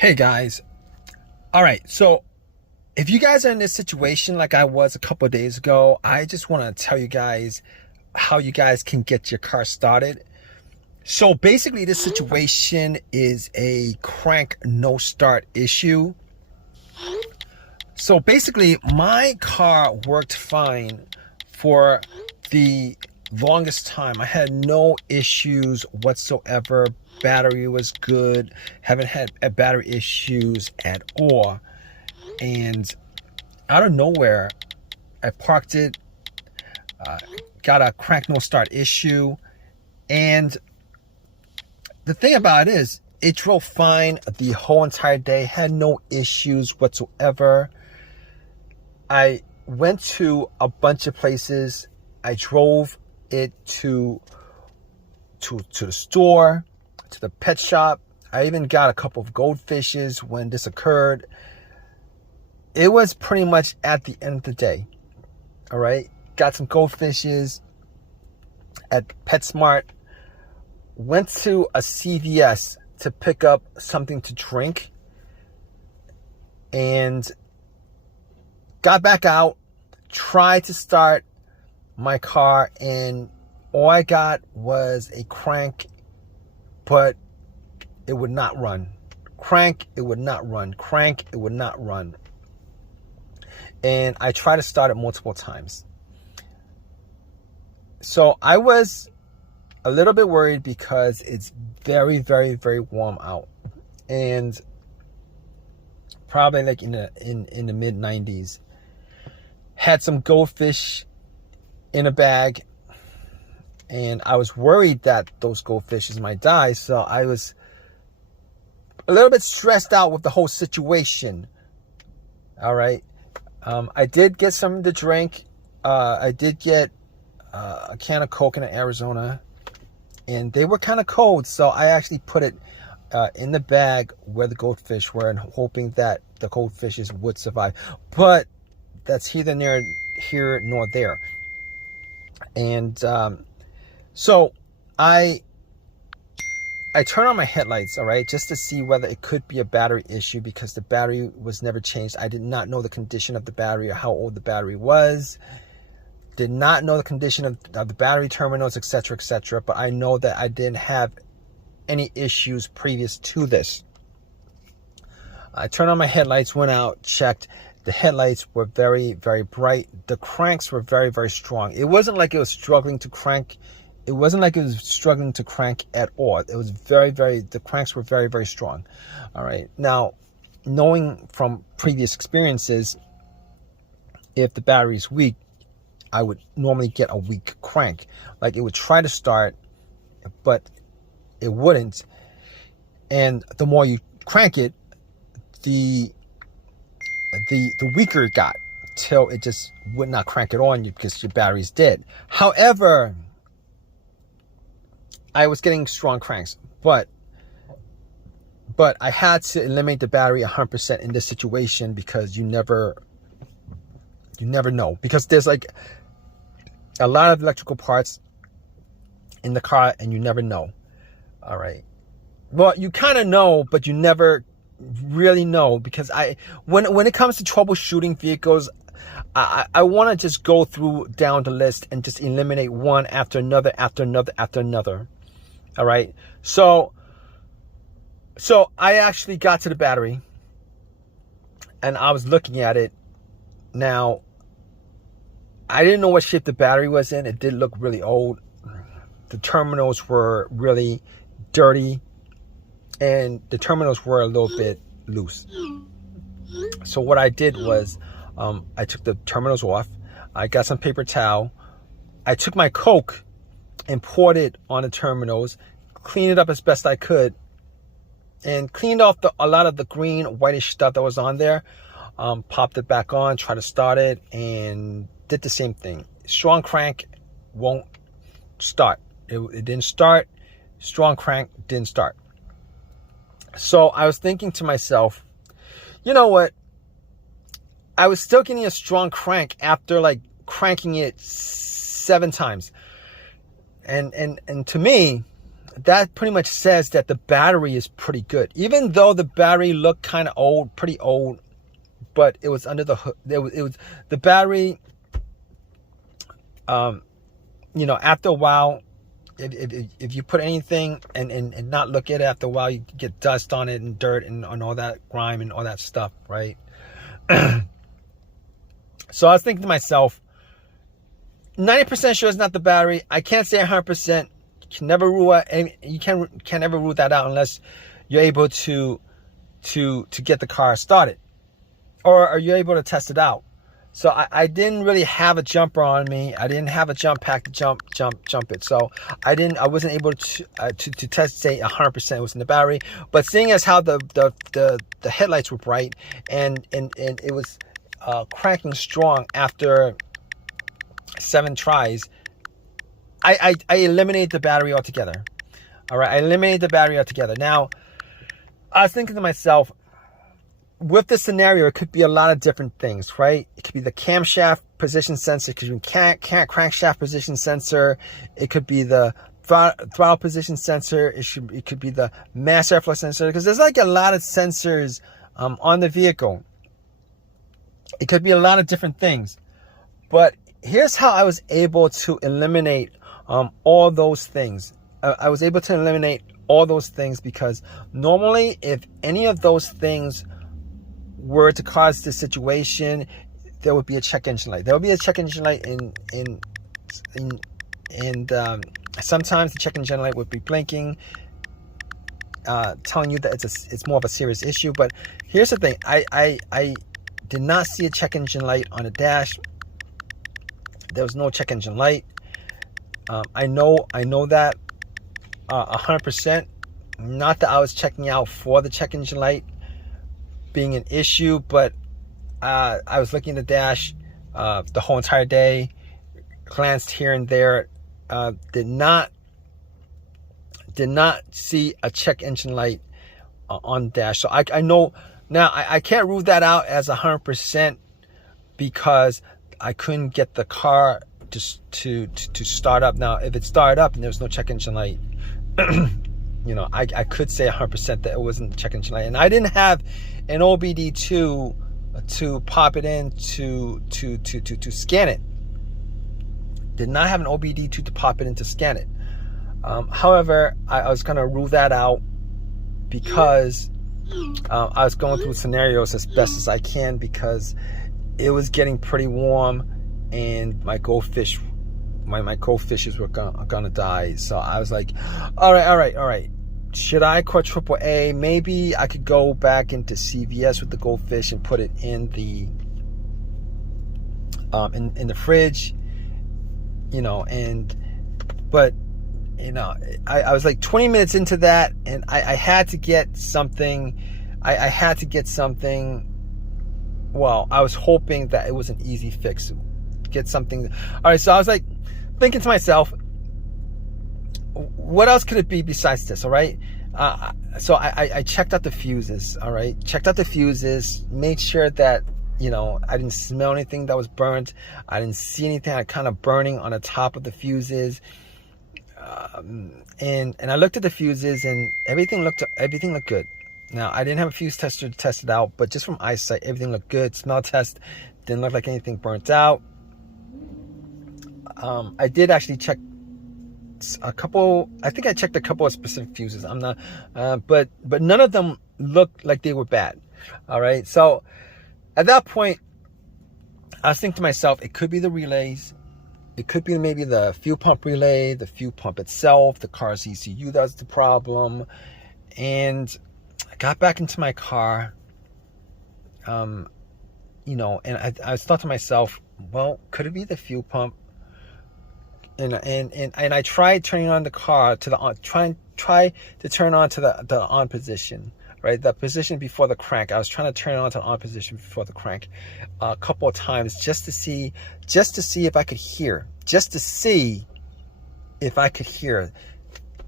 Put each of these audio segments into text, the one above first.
Hey guys. All right. So if you guys are in this situation like I was a couple of days ago, I just want to tell you guys how you guys can get your car started. So basically this situation is a crank no start issue. So basically my car worked fine for the longest time. I had no issues whatsoever. Battery was good. Haven't had battery issues at all. And out of nowhere, I parked it, got a crank no start issue. And the thing about it is, it drove fine the whole entire day, had no issues whatsoever. I went to a bunch of places. I drove it to the store, to the pet shop. I even got a couple of goldfishes when this occurred. It was pretty much at the end of the day. All right. Got some goldfishes at PetSmart. Went to a CVS to pick up something to drink. And got back out. Tried to start my car. And all I got was a crank. But it would not run. Crank, it would not run. Crank, it would not run. And I tried to start it multiple times. So I was a little bit worried because it's very, very, very warm out. And probably like in the mid 90s. Had some goldfish in a bag. And I was worried that those goldfishes might die. So I was a little bit stressed out with the whole situation. All right. I did get something to drink. I did get a can of Coke in Arizona. And they were kind of cold. So I actually put it in the bag where the goldfish were and hoping that the goldfishes would survive. But that's neither here nor there. And so I turned on my headlights, all right, just to see whether it could be a battery issue because the battery was never changed. I did not know the condition of the battery or how old the battery was. Did not know the condition of the battery terminals, etc., etc. But I know that I didn't have any issues previous to this. I turned on my headlights, went out, checked. The headlights were very, very bright. The cranks were very, very strong. It wasn't like it was struggling to crank. It wasn't like it was struggling to crank at all. It was the cranks were very, very strong. All right. Now, knowing from previous experiences, if the battery is weak, I would normally get a weak crank. Like it would try to start, but it wouldn't. And the more you crank it, the weaker it got till it just would not crank it on you because your battery's dead. However, I was getting strong cranks, but I had to eliminate the battery 100% in this situation because you never know, because there's like a lot of electrical parts in the car and you never know. All right. Well, you kind of know, but you never really know because when it comes to troubleshooting vehicles, I want to just go down the list and just eliminate one after another, after another, after another. All right. So I actually got to the battery and I was looking at it. Now, I didn't know what shape the battery was in. It did look really old. The terminals were really dirty and the terminals were a little bit loose. So what I did was I took the terminals off. I got some paper towel. I took my Coke and poured it on the terminals, cleaned it up as best I could, and cleaned off a lot of the green, whitish stuff that was on there. Popped it back on, tried to start it, and did the same thing. Strong crank won't start. It didn't start. Strong crank didn't start. So I was thinking to myself, you know what? I was still getting a strong crank after like cranking it 7 times. And to me, that pretty much says that the battery is pretty good. Even though the battery looked kind of old, pretty old, but it was under the hood. It was the battery. You know, after a while, if you put anything and not look at it after a while, you get dust on it and dirt and all that grime and all that stuff, right? So I was thinking to myself, 90% sure it's not the battery. I can't say 100%. You can never rule out, you can never rule that out unless you're able to get the car started, or are you able to test it out? So I didn't really have a jumper on me. I didn't have a jump pack to jump it. So I wasn't able to test, say 100% it was in the battery. But seeing as how the headlights were bright and it was cranking strong after 7 tries, I eliminated the battery altogether. All right, I eliminated the battery altogether. Now, I was thinking to myself, with this scenario, it could be a lot of different things, right? It could be the camshaft position sensor, it could be crankshaft position sensor, it could be the throttle position sensor, it could be the mass airflow sensor, because there's like a lot of sensors on the vehicle. It could be a lot of different things. But here's how I was able to eliminate all those things. I was able to eliminate all those things because normally if any of those things were to cause this situation, there would be a check engine light. There would be a check engine light and sometimes the check engine light would be blinking, telling you that it's more of a serious issue. But here's the thing: I did not see a check engine light on the dash. There was no check engine light. I know that 100%. Not that I was checking out for the check engine light being an issue, but I was looking at the dash the whole entire day, glanced here and there, did not see a check engine light on the dash. So I know now I can't rule that out as 100% because I couldn't get the car to start up. Now if it started up and there was no check engine light, you know, I could say 100% that it wasn't the check engine light. And I didn't have an OBD2 to pop it in to scan it. Did not have an OBD2 to pop it in to scan it. However, I was going to rule that out because I was going through scenarios as best as I can because it was getting pretty warm and my goldfish, my goldfishes were gonna die. So I was like, all right. Should I call AAA? Maybe I could go back into CVS with the goldfish and put it in the in the fridge, you know. But you know, I was like 20 minutes into that, and I had to get something. I had to get something. Well, I was hoping that it was an easy fix. Get something. All right, so I was like thinking to myself, what else could it be besides this? All right. So I checked out the fuses. All right. Checked out the fuses, made sure that, you know, I didn't smell anything that was burnt. I didn't see anything kind of burning on the top of the fuses. And I looked at the fuses and everything looked good. Now I didn't have a fuse tester to test it out, but just from eyesight, everything looked good. Smell test didn't look like anything burnt out. I did actually check a couple. I think I checked a couple of specific fuses. I'm not, but none of them looked like they were bad. All right. So at that point, I was thinking to myself, it could be the relays. It could be maybe the fuel pump relay, the fuel pump itself, the car's ECU that's the problem. And I got back into my car, you know, and I thought to myself, well, could it be the fuel pump? And I tried turning on the car to the on, try to turn on to the on position, right? The position before the crank. I was trying to turn it on to the on position before the crank a couple of times just to see if I could hear,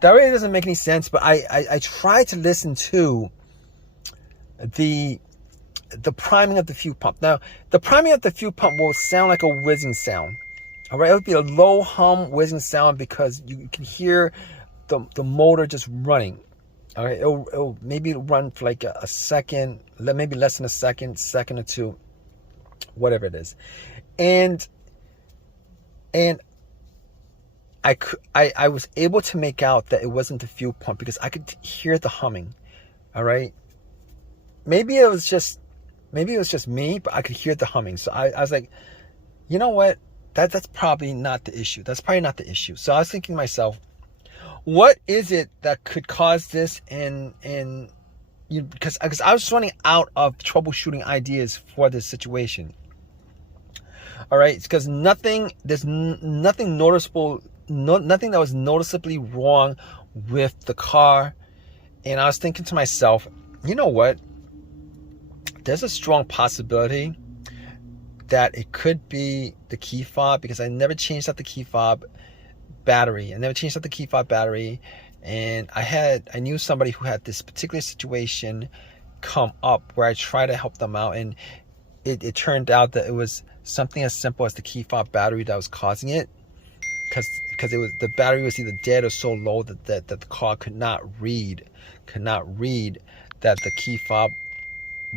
That really doesn't make any sense, but I tried to listen to the priming of the fuel pump. Now, the priming of the fuel pump will sound like a whizzing sound. All right, it would be a low hum whizzing sound because you can hear the motor just running. All right, it'll maybe run for like a second, maybe less than a second or two, whatever it is, and I was able to make out that it wasn't the fuel pump because I could hear the humming. All right, maybe it was just me, but I could hear the humming. So I was like, you know what? That's probably not the issue. That's probably not the issue. So I was thinking to myself, what is it that could cause this? Because I was running out of troubleshooting ideas for this situation. All right, it's because there's nothing noticeable, nothing that was noticeably wrong with the car. And I was thinking to myself, you know what? There's a strong possibility that it could be the key fob, because I never changed out the key fob battery. And I knew somebody who had this particular situation come up where I tried to help them out, and it turned out that it was something as simple as the key fob battery that was causing it, because the battery was either dead or so low that the car could not read that the key fob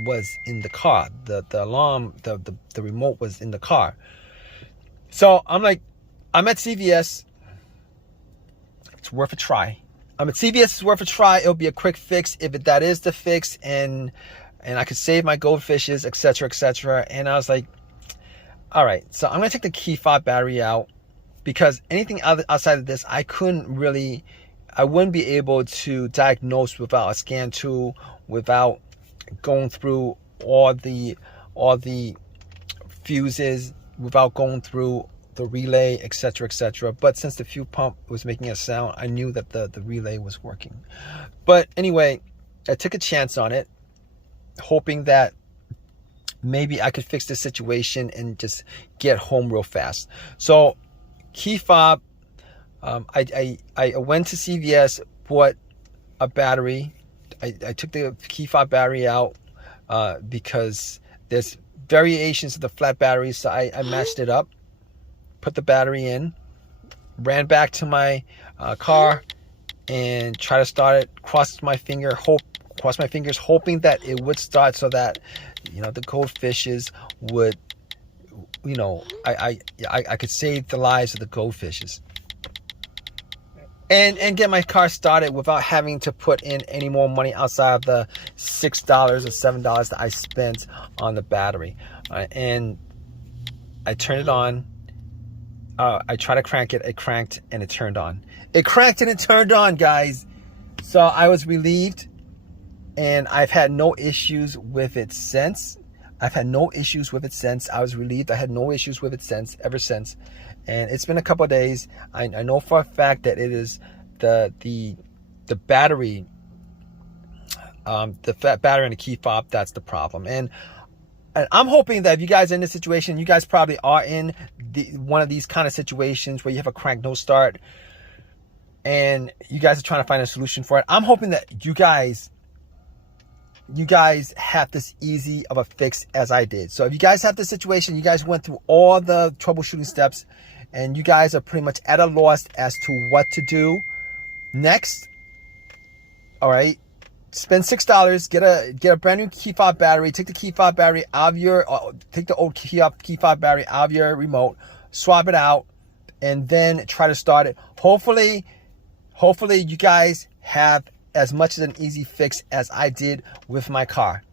was in the car. The alarm, the remote was in the car. So I'm at CVS. It's worth a try. I'm at CVS. It's worth a try. It'll be a quick fix if that is the fix, and I could save my goldfishes, etc., etc. And I was like, all right, so I'm gonna take the key fob battery out, because anything outside of this, I wouldn't be able to diagnose without a scan tool, without going through all the fuses, without going through the relay, etc., etc. But since the fuel pump was making a sound, I knew that the relay was working. But anyway, I took a chance on it, hoping that maybe I could fix the situation and just get home real fast. So key fob, I went to CVS, bought a battery. I took the key fob battery out because there's variations of the flat batteries, so I matched it up, put the battery in, ran back to my car, and tried to start it. Crossed my fingers, hoping that it would start, so that the goldfishes would, I could save the lives of the goldfishes, and get my car started without having to put in any more money outside of the $6 or $7 that I spent on the battery. And I turned it on. I tried to crank it. It cranked and it turned on. It cranked and it turned on, guys. So I was relieved, and I've had no issues with it since. I was relieved. I had no issues with it ever since. And it's been a couple of days. I know for a fact that it is the battery, the fat battery and the key fob that's the problem. And I'm hoping that if you guys are in this situation, you guys probably are in one of these kind of situations where you have a crank no start, and you guys are trying to find a solution for it. I'm hoping that you guys have this easy of a fix as I did. So if you guys have this situation, you guys went through all the troubleshooting steps, and you guys are pretty much at a loss as to what to do next. All right, spend $6, get a brand new key fob battery. Take the key fob battery out of take the old key fob battery out of your remote, swap it out, and then try to start it. Hopefully you guys have as much as an easy fix as I did with my car.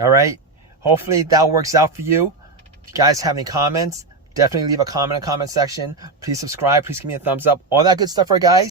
All right, hopefully that works out for you. If you guys have any comments, definitely leave a comment in the comment section. Please subscribe. Please give me a thumbs up. All that good stuff, right, guys?